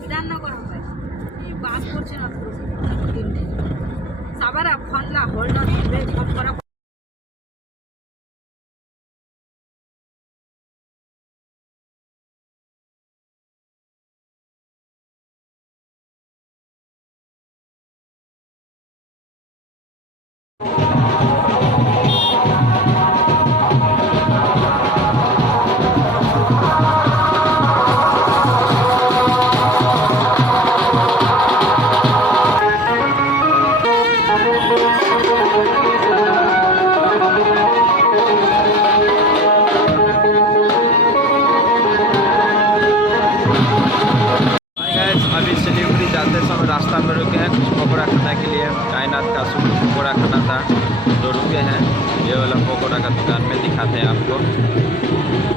বিধাননগর হবে বাস করছে না পুরো তিনটে সাবারা ফন্লা হোল্ডার দিবে সব করা अभी सिलीगुड़ी जाते समय रास्ता में रुके हैं कुछ पकौड़ा खाने के लिए। कायनात का शुभ पकौड़ा खाना था तो रुके हैं। ये वाला पकौड़ा का दुकान में दिखाते हैं आपको।